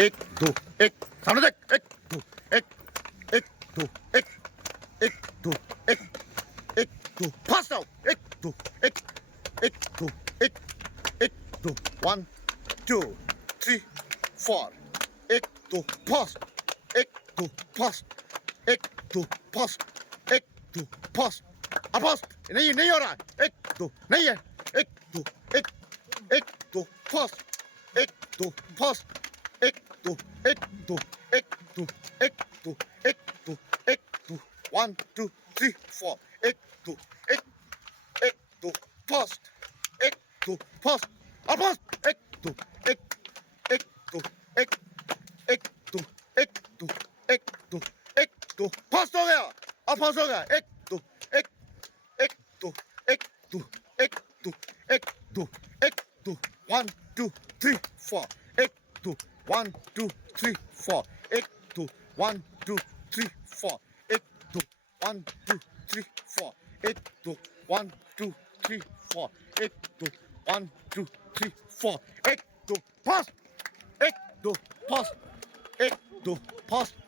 एक दो एक सामने देख एक दो एक एक दो एक दो एक दो फास्ट आउट एक दो एक दो 1 2 3 4 एक दो फास्ट एक दो फास्ट एक दो फास्ट एक दो फास्ट अब फास्ट नहीं हो रहा है एक दो नहीं है एक दो एक दो फास्ट एक दो फास्ट एक दो एक दो एक दो एक दो एक दो एक दो 1 2 3 4 एक दो फास्ट एक दो फास्ट अब फास्ट एक दो एक दो एक दो एक दो एक दो एक दो फास्ट हो गया अब फास्ट हो गया एक दो एक दो एक दो एक दो एक दो एक दो 1 2 3 4 एक दो 1 2 3 4 एक दो 1 2 3 4 एक दो 1 2 3 4 एक दो 1 2 3 4 एक दो 1 2 3 4 एक दो फास्ट एक दो फास्ट एक दो फास्ट